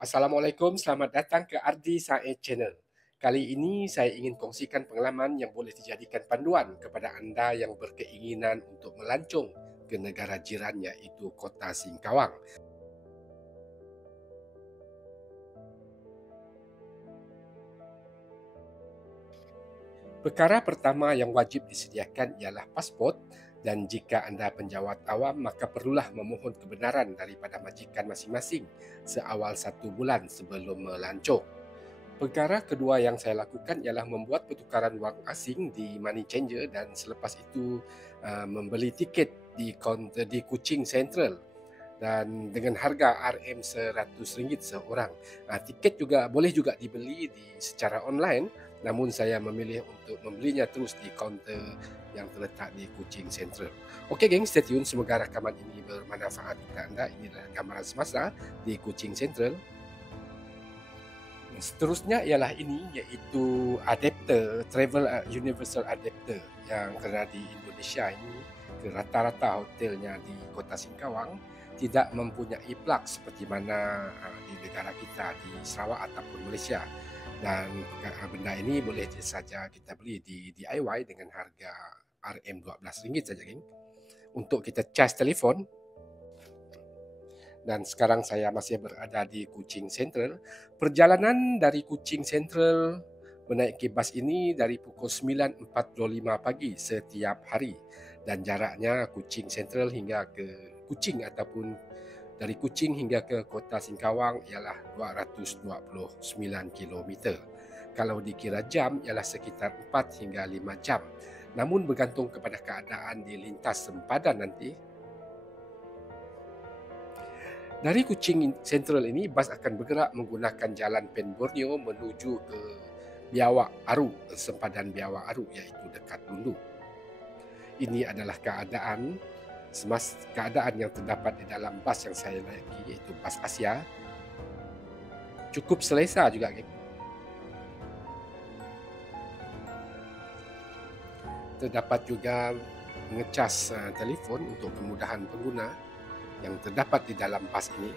Assalamualaikum, selamat datang ke Ardi Said Channel. Kali ini saya ingin kongsikan pengalaman yang boleh dijadikan panduan kepada anda yang berkeinginan untuk melancong ke negara jiran iaitu Kota Singkawang. Perkara pertama yang wajib disediakan ialah pasport, dan jika anda penjawat awam maka perlulah memohon kebenaran daripada majikan masing-masing seawal 1 bulan sebelum melancong. Perkara kedua yang saya lakukan ialah membuat pertukaran wang asing di money changer dan selepas itu membeli tiket di kaunter di Kuching Central dan dengan harga RM100 seorang. Tiket juga boleh juga dibeli secara online, namun saya memilih untuk membelinya terus di kaunter yang terletak di Kuching Central. Okey geng, stay tune. Semoga rakaman ini bermanfaat kepada anda. Ini adalah gambaran semasa di Kuching Central. Seterusnya ialah ini, iaitu adapter, travel universal adapter yang kerana di Indonesia ini rata-rata hotelnya di Kota Singkawang tidak mempunyai plug seperti mana di negara kita di Sarawak ataupun Malaysia. Dan benda ini boleh saja kita beli di DIY dengan harga RM12 saja, geng. Untuk kita cas telefon. Dan sekarang saya masih berada di Kuching Central. Perjalanan dari Kuching Central menaiki bas ini dari pukul 9.45 pagi setiap hari, dan jaraknya Kuching Central hingga ke Kuching ataupun dari Kuching hingga ke Kota Singkawang ialah 229 km. Kalau dikira jam ialah sekitar 4 hingga 5 jam. Namun bergantung kepada keadaan di lintas sempadan nanti. Dari Kuching Central ini, bas akan bergerak menggunakan jalan Pen Borneo menuju ke Biawak Aru, sempadan Biawak Aru iaitu dekat Lundu. Ini adalah keadaan yang terdapat di dalam bas yang saya naiki, iaitu bas Asia. Cukup selesa juga, geng. Terdapat juga mengecas telefon untuk kemudahan pengguna yang terdapat di dalam bas ini.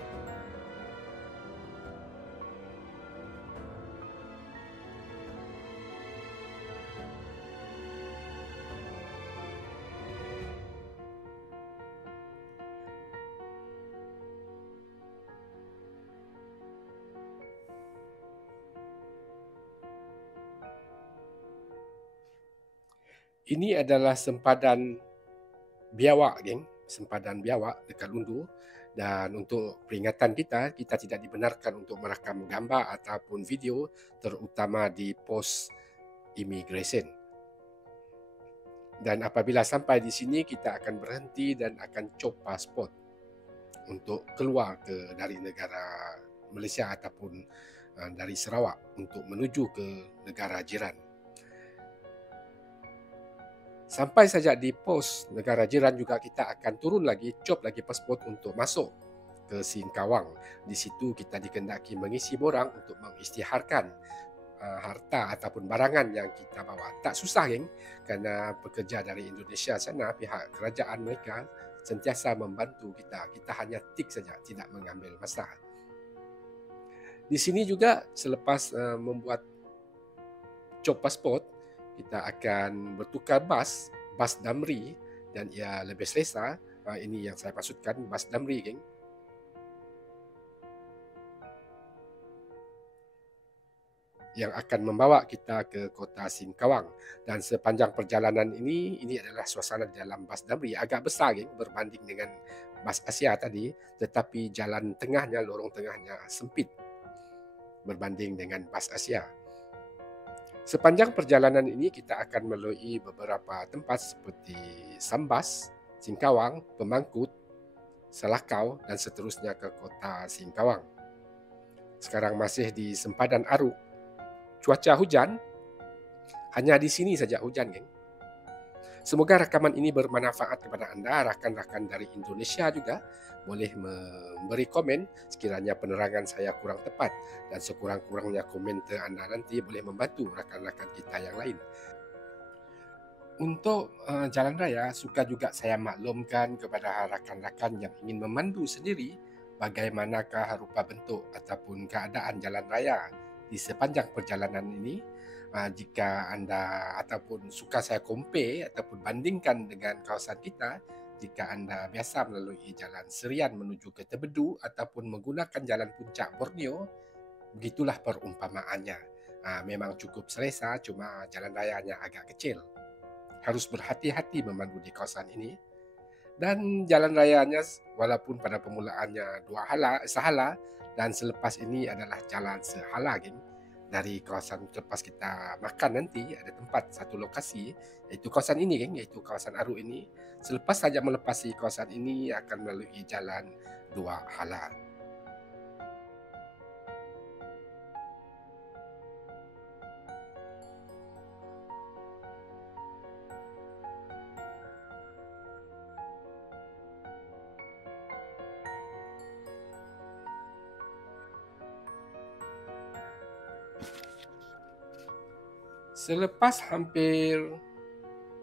Ini adalah sempadan Biawak, geng. Sempadan Biawak dekat Lundu. Dan untuk peringatan kita tidak dibenarkan untuk merakam gambar ataupun video, terutama di pos imigresen. Dan apabila sampai di sini, kita akan berhenti dan akan cop pasport untuk keluar dari negara Malaysia ataupun dari Sarawak untuk menuju ke negara jiran. Sampai saja di pos negara jiran juga kita akan turun lagi, cop lagi pasport untuk masuk ke Singkawang. Di situ kita dikehendaki mengisi borang untuk mengisytiharkan harta ataupun barangan yang kita bawa. Tak susah, geng, kerana pekerja dari Indonesia sana, pihak kerajaan mereka sentiasa membantu kita. Kita hanya tik saja, tidak mengambil masa. Di sini juga selepas membuat cop pasport, kita akan bertukar bas Damri, dan ia lebih selesa. Ini yang saya maksudkan, bas Damri, geng. Yang akan membawa kita ke Kota Singkawang. Dan sepanjang perjalanan ini adalah suasana di dalam bas Damri. Agak besar, geng, berbanding dengan bas Asia tadi, tetapi jalan tengahnya, lorong tengahnya sempit berbanding dengan bas Asia. Sepanjang perjalanan ini kita akan melalui beberapa tempat seperti Sambas, Singkawang, Pemangkut, Selakau dan seterusnya ke Kota Singkawang. Sekarang masih di sempadan Aru. Cuaca hujan, hanya di sini saja hujan, geng. Semoga rakaman ini bermanfaat kepada anda. Rakan-rakan dari Indonesia juga boleh memberi komen sekiranya penerangan saya kurang tepat, dan sekurang-kurangnya komentar anda nanti boleh membantu rakan-rakan kita yang lain. Untuk jalan raya, suka juga saya maklumkan kepada rakan-rakan yang ingin memandu sendiri bagaimanakah rupa bentuk ataupun keadaan jalan raya di sepanjang perjalanan ini. Jika anda ataupun suka saya compare ataupun bandingkan dengan kawasan kita, jika anda biasa melalui jalan Serian menuju ke Tebedu ataupun menggunakan jalan puncak Borneo, begitulah perumpamaannya. Memang cukup selesa, cuma jalan rayanya agak kecil. Harus berhati-hati memandu di kawasan ini. Dan jalan rayanya walaupun pada permulaannya sehala dan selepas ini adalah jalan sehala, geng. Dari kawasan lepas kita makan nanti ada tempat satu lokasi iaitu kawasan ini, geng, iaitu kawasan Aru ini. Selepas saja melepasi kawasan ini akan melalui jalan dua hala. Selepas hampir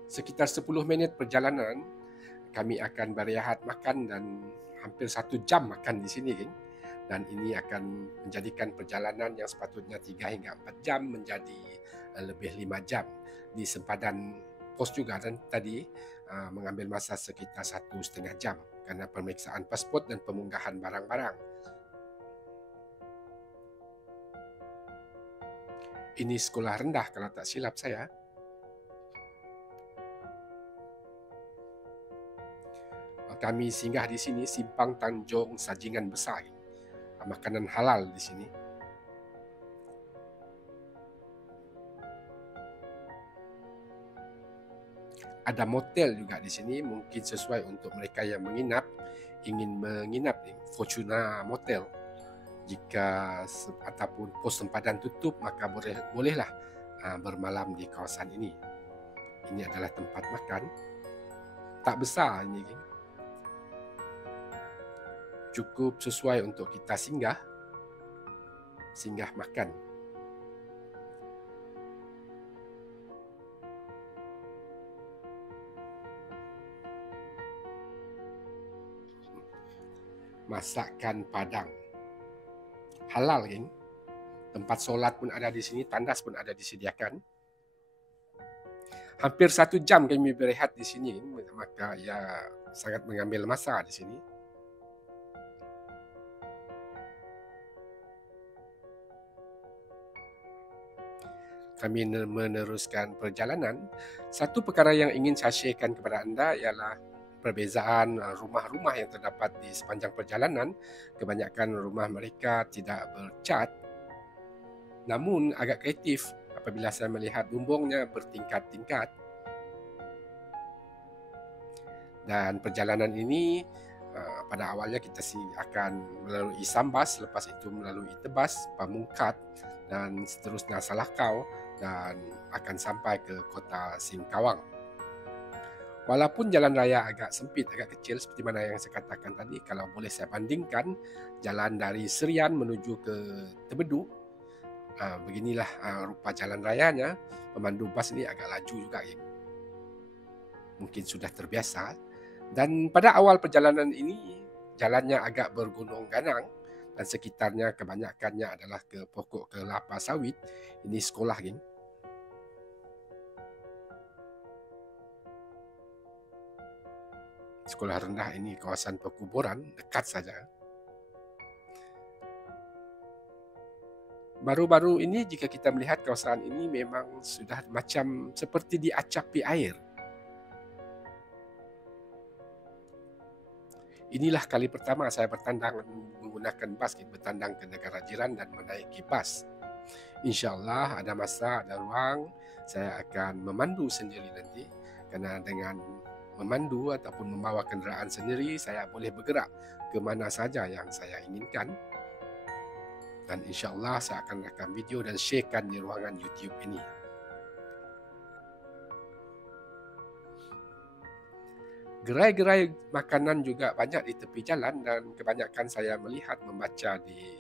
sekitar 10 minit perjalanan, kami akan berehat makan dan hampir 1 jam makan di sini, geng. Dan ini akan menjadikan perjalanan yang sepatutnya 3 hingga 4 jam menjadi lebih 5 jam. Di sempadan pos juga dan tadi mengambil masa sekitar 1,5 jam karena pemeriksaan pasport dan pemunggahan barang-barang. Ini sekolah rendah kalau tak silap saya. Kami singgah di sini Simpang Tanjung Sajingan Besar. Makanan halal di sini. Ada motel juga di sini, mungkin sesuai untuk mereka yang ingin menginap di Fortuna Motel. Jika ataupun pos sempadan tutup, maka bolehlah bermalam di kawasan ini. Ini adalah tempat makan. Tak besar ini, geng. Cukup sesuai untuk kita singgah makan. Masakan Padang. Halal, geng. Tempat solat pun ada di sini, tandas pun ada disediakan. Hampir 1 jam kami berehat di sini, maka ya sangat mengambil masa di sini. Kami meneruskan perjalanan. Satu perkara yang ingin saya sharekan kepada anda ialah perbezaan rumah-rumah yang terdapat di sepanjang perjalanan. Kebanyakan rumah mereka tidak bercat, namun agak kreatif apabila saya melihat bumbungnya bertingkat-tingkat. Dan perjalanan ini pada awalnya kita akan melalui Sambas, lepas itu melalui Tebas, Pamungkat dan seterusnya Salakau dan akan sampai ke kota Singkawang. Walaupun jalan raya agak sempit, agak kecil seperti mana yang saya katakan tadi, kalau boleh saya bandingkan jalan dari Serian menuju ke Tebedu, beginilah rupa jalan rayanya. Pemandu bas ini agak laju juga, ya. Mungkin sudah terbiasa. Dan pada awal perjalanan ini, jalannya agak bergunung ganang dan sekitarnya kebanyakannya adalah ke pokok kelapa sawit. Ini sekolah, geng. Sekolah rendah ini kawasan perkuburan, dekat saja. Baru-baru ini jika kita melihat kawasan ini memang sudah macam seperti diacapi air. Inilah kali pertama saya bertandang menggunakan bas, bertandang ke negara jiran dan menaiki bas. InsyaAllah ada masa, ada ruang, saya akan memandu sendiri nanti. Karena dengan memandu ataupun membawa kenderaan sendiri, saya boleh bergerak ke mana saja yang saya inginkan. Dan insyaAllah saya akan rekam video dan sharekan di ruangan YouTube ini. Gerai-gerai makanan juga banyak di tepi jalan dan kebanyakan saya melihat membaca di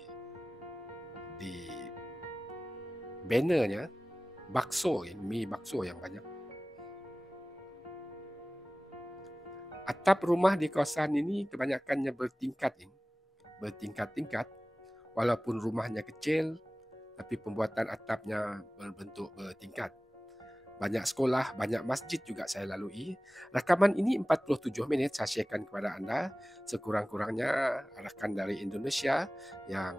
bannernya bakso, mie bakso yang banyak. Atap rumah di kawasan ini kebanyakannya bertingkat. bertingkat-tingkat. Walaupun rumahnya kecil, tapi pembuatan atapnya berbentuk bertingkat. Banyak sekolah, banyak masjid juga saya lalui. Rakaman ini 47 minit saya sharekan kepada anda. Sekurang-kurangnya rakan dari Indonesia yang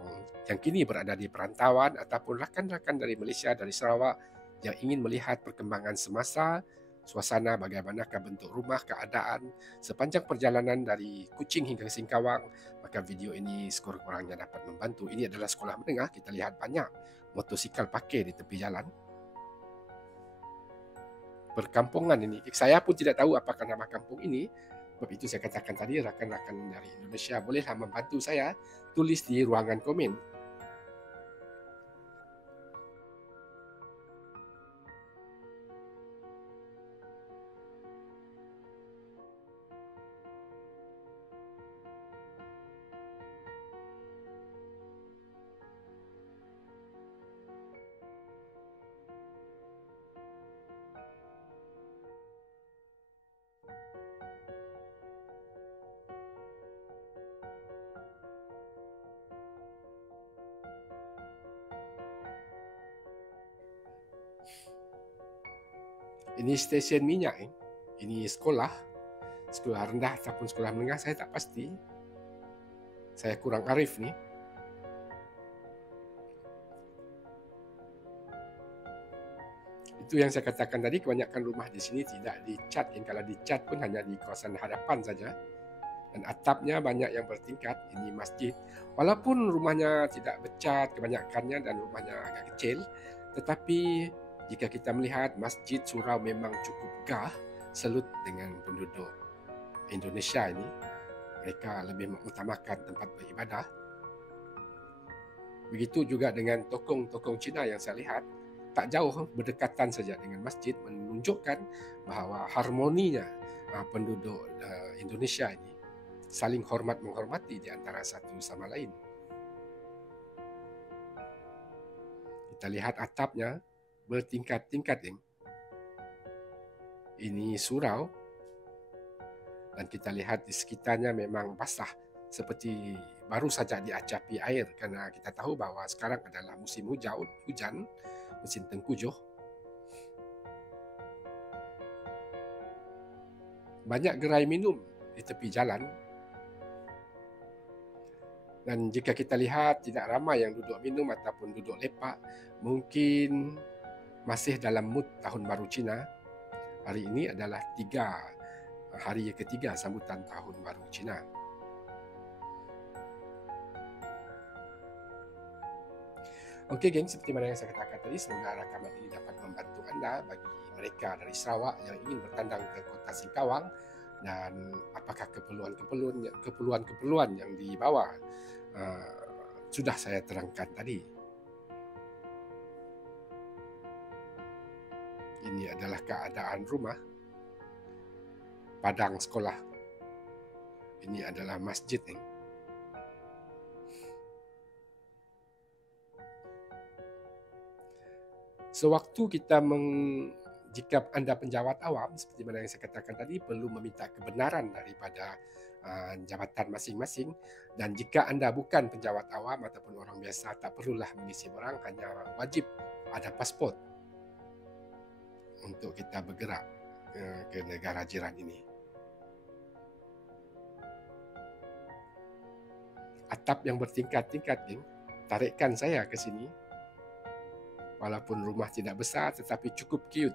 kini berada di perantauan ataupun rakan-rakan dari Malaysia, dari Sarawak yang ingin melihat perkembangan semasa, suasana bagaimanakah bentuk rumah, keadaan sepanjang perjalanan dari Kuching hingga ke Singkawang, maka video ini sekurang-kurangnya dapat membantu. Ini adalah sekolah menengah, kita lihat banyak motosikal parkir di tepi jalan. Perkampungan ini. Saya pun tidak tahu apakah nama kampung ini. Sebab itu saya katakan tadi, rakan-rakan dari Indonesia bolehlah membantu saya tulis di ruangan komen. Ini stesen minyak. Ini sekolah rendah ataupun sekolah menengah, saya tak pasti. Saya kurang arif ni. Itu yang saya katakan tadi, kebanyakan rumah di sini tidak dicat. Yang kalau dicat pun hanya di kawasan hadapan saja. Dan atapnya banyak yang bertingkat. Ini masjid. Walaupun rumahnya tidak bercat kebanyakannya dan rumahnya agak kecil, tetapi jika kita melihat masjid surau memang cukup gah, salut dengan penduduk Indonesia ini. Mereka lebih mengutamakan tempat beribadah. Begitu juga dengan tokong-tokong Cina yang saya lihat, tak jauh berdekatan saja dengan masjid, menunjukkan bahawa harmoninya penduduk Indonesia ini saling hormat menghormati di antara satu sama lain. Kita lihat atapnya bertingkat-tingkat. Ini surau dan kita lihat di sekitarnya memang basah seperti baru saja diacapi air, kerana kita tahu bahawa sekarang adalah musim hujan, musim tengkujuh. Banyak gerai minum di tepi jalan. Dan jika kita lihat tidak ramai yang duduk minum ataupun duduk lepak, mungkin masih dalam mood Tahun Baru Cina. Hari ini adalah hari ketiga sambutan Tahun Baru Cina. Okey geng, seperti mana yang saya katakan tadi, semoga rakaman ini dapat membantu anda bagi mereka dari Sarawak yang ingin bertandang ke kota Singkawang, dan apakah keperluan yang dibawa sudah saya terangkan tadi. Ini adalah keadaan rumah, padang sekolah. Ini adalah masjid. Sewaktu jika anda penjawat awam, seperti mana yang saya katakan tadi, perlu meminta kebenaran daripada jabatan masing-masing. Dan jika anda bukan penjawat awam ataupun orang biasa, tak perlulah mengisi borang, hanya wajib ada pasport untuk kita bergerak ke negara jiran ini. Atap yang bertingkat-tingkat, tarikkan saya ke sini. Walaupun rumah tidak besar tetapi cukup cute.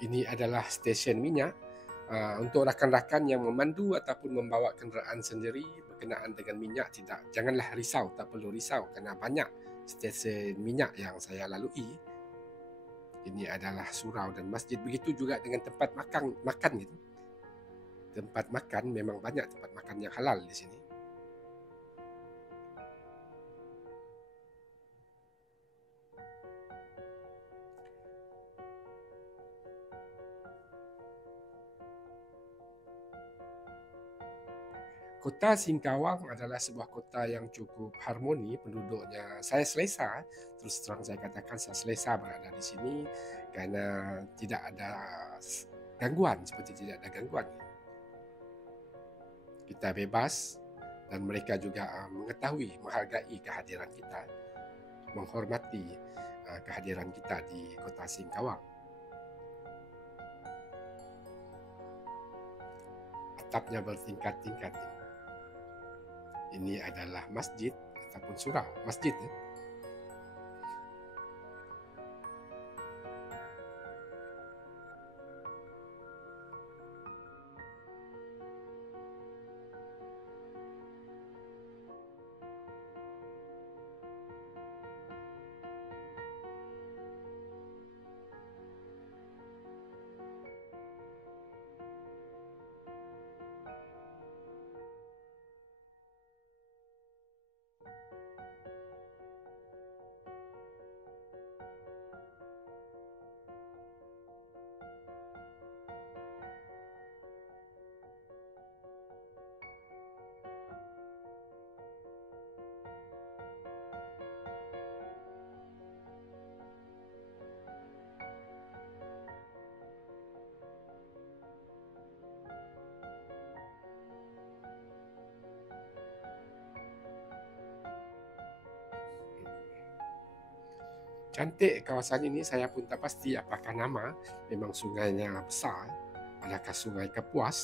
Ini adalah stesen minyak. Untuk rakan-rakan yang memandu ataupun membawa kenderaan sendiri berkenaan dengan minyak, janganlah risau, tak perlu risau kerana banyak stesen minyak yang saya lalui. Ini adalah surau dan masjid. Begitu juga dengan tempat makan gitu. Tempat makan memang banyak tempat makan yang halal di sini. Kota Singkawang adalah sebuah kota yang cukup harmoni, penduduknya saya selesa. Terus terang saya katakan saya selesa berada di sini kerana tidak ada gangguan, seperti tidak ada gangguan. Kita bebas dan mereka juga mengetahui, menghargai kehadiran kita, menghormati kehadiran kita di kota Singkawang. Atapnya bertingkat-tingkat. Ini adalah masjid ataupun surau. Masjid. Cantik kawasan ini, saya pun tak pasti apakah nama. Memang sungainya besar. Adakah Sungai Kapuas?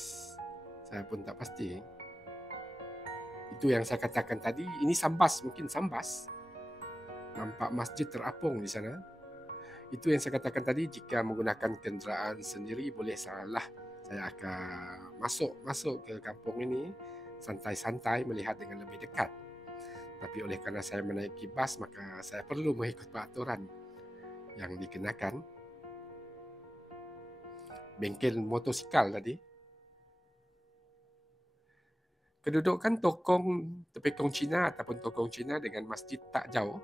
Saya pun tak pasti. Itu yang saya katakan tadi, ini Sambas, mungkin Sambas. Nampak masjid terapung di sana. Itu yang saya katakan tadi, jika menggunakan kenderaan sendiri boleh salah. Saya akan masuk ke kampung ini santai-santai melihat dengan lebih dekat. Tapi oleh kerana saya menaiki bas, maka saya perlu mengikut peraturan yang dikenakan. Bengkel motosikal tadi. Kedudukan tepekong Cina ataupun tokong Cina dengan masjid tak jauh.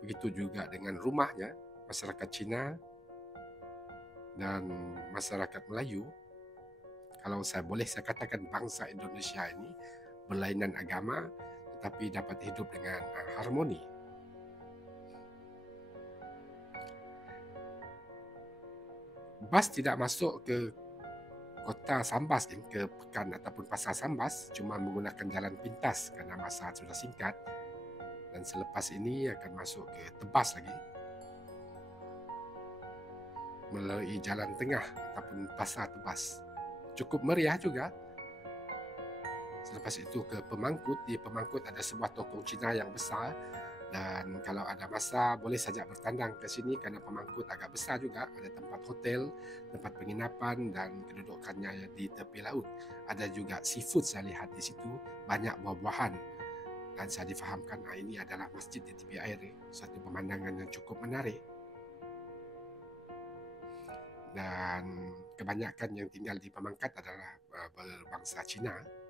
Begitu juga dengan rumahnya, masyarakat Cina dan masyarakat Melayu. Kalau saya boleh saya katakan, bangsa Indonesia ini berlainan agama tetapi dapat hidup dengan harmoni. Bas tidak masuk ke kota Sambas, ke Pekan ataupun Pasar Sambas, cuma menggunakan jalan pintas kerana masa sudah singkat. Dan selepas ini akan masuk ke Tebas lagi, melalui jalan tengah ataupun Pasar Tebas. Cukup meriah juga. Selepas itu ke Pemangkut. Di Pemangkut ada sebuah toko Cina yang besar, dan kalau ada masa boleh saja bertandang ke sini kerana Pemangkut agak besar juga. Ada tempat hotel, tempat penginapan dan kedudukannya di tepi laut. Ada juga seafood saya lihat di situ, banyak buah-buahan. Dan saya difahamkan ini adalah masjid di tepi air, satu pemandangan yang cukup menarik. Dan kebanyakan yang tinggal di Pemangkat adalah berbangsa Cina.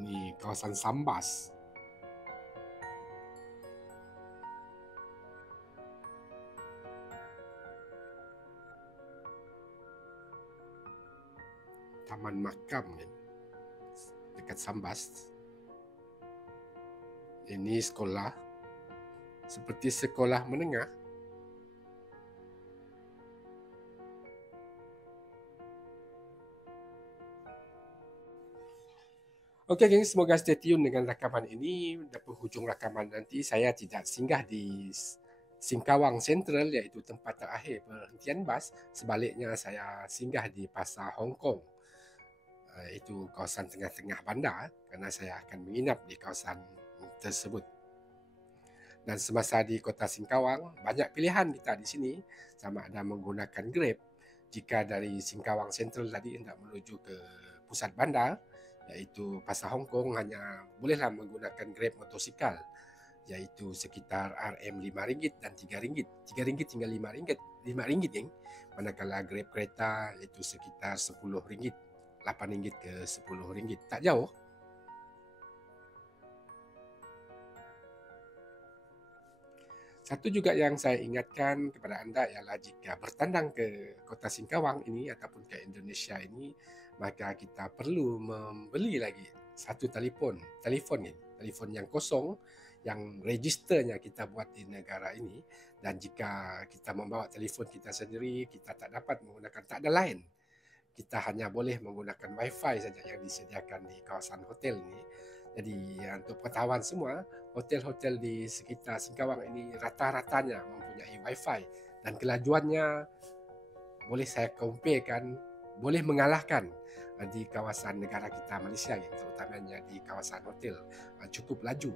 Ini kawasan Sambas. Taman makam dekat Sambas. Ini sekolah, seperti sekolah menengah. Okey geng, semoga stay tune dengan rakaman ini. Di penghujung rakaman nanti saya tidak singgah di Singkawang Central, iaitu tempat terakhir perhentian bas. Sebaliknya saya singgah di Pasar Hong Kong. Itu kawasan tengah-tengah bandar, kerana saya akan menginap di kawasan tersebut. Dan semasa di kota Singkawang, banyak pilihan kita di sini, sama ada menggunakan Grab. Jika dari Singkawang Central tadi hendak menuju ke pusat bandar, iaitu Pasar Hong Kong, hanya bolehlah menggunakan Grab motosikal, iaitu sekitar RM5 dan RM3. RM3 hingga RM5. RM5 geng. Manakala Grab kereta iaitu sekitar RM10. RM8 ke RM10. Tak jauh. Satu juga yang saya ingatkan kepada anda ialah jika bertandang ke kota Singkawang ini ataupun ke Indonesia ini, maka kita perlu membeli lagi satu telefon yang kosong, yang registernya kita buat di negara ini. Dan jika kita membawa telefon kita sendiri, kita tak dapat menggunakan, tak ada lain. Kita hanya boleh menggunakan wifi saja yang disediakan di kawasan hotel ini. Jadi untuk pengetahuan semua, hotel-hotel di sekitar Singkawang ini rata-ratanya mempunyai wifi dan kelajuannya boleh saya comparekan, boleh mengalahkan di kawasan negara kita Malaysia, terutamanya di kawasan hotel, cukup laju.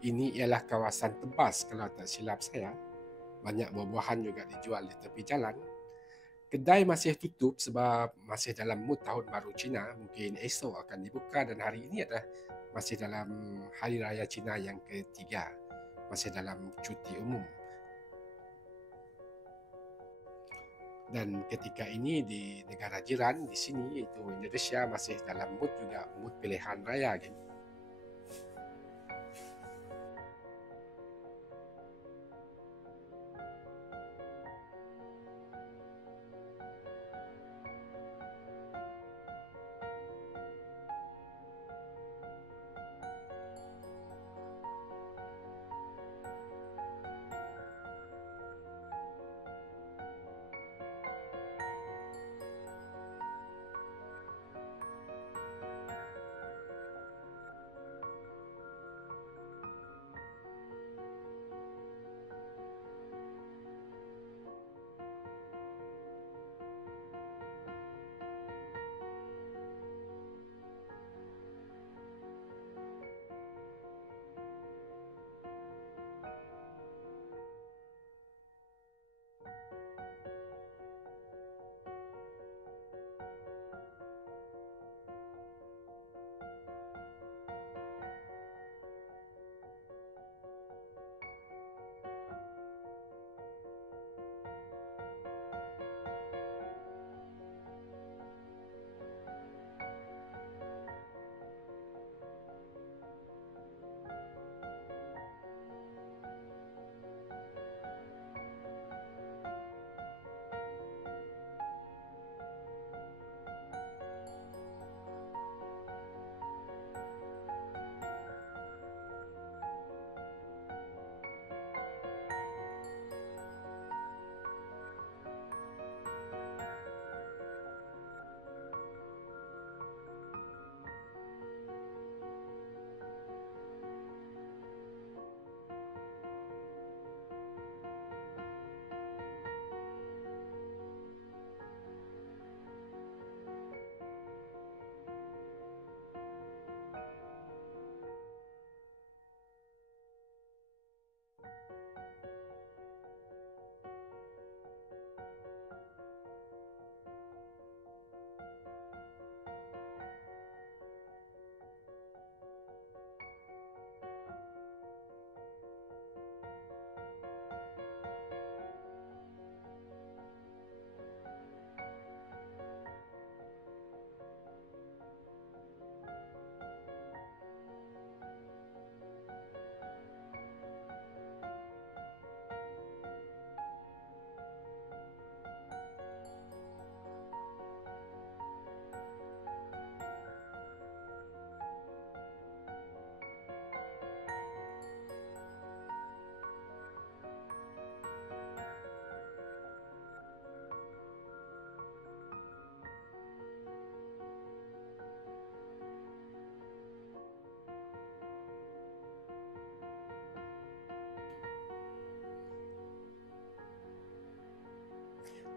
Ini ialah kawasan Tebas kalau tak silap saya. Banyak buah-buahan juga dijual di tepi jalan. Kedai masih tutup sebab masih dalam mood tahun baru Cina. Mungkin esok akan dibuka dan hari ini adalah masih dalam Hari Raya Cina yang ketiga. Masih dalam cuti umum. Dan ketika ini di negara jiran di sini yaitu Indonesia masih dalam mood juga mood pilihan raya kan.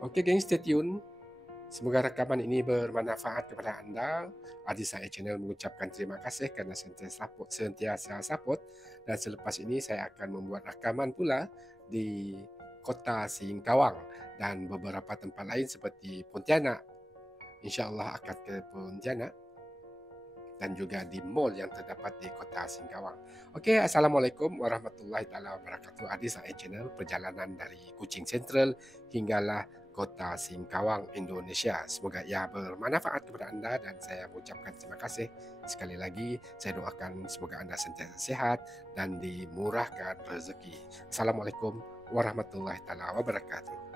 Oke geng, stay tune. Semoga rekaman ini bermanfaat kepada Anda. Adi saya channel mengucapkan terima kasih karena sentiasa support. Dan selepas ini saya akan membuat rakaman pula di kota Singkawang dan beberapa tempat lain seperti Pontianak. InsyaAllah akan ke Pontianak dan juga di mall yang terdapat di kota Singkawang. Oke, Assalamualaikum warahmatullahi wabarakatuh. Adi saya channel perjalanan dari Kuching Central hinggalah kota Singkawang, Indonesia. Semoga ia bermanfaat kepada Anda dan saya mengucapkan terima kasih. Sekali lagi, saya doakan semoga Anda sentiasa sehat dan dimurahkan rezeki. Assalamualaikum warahmatullahi wabarakatuh.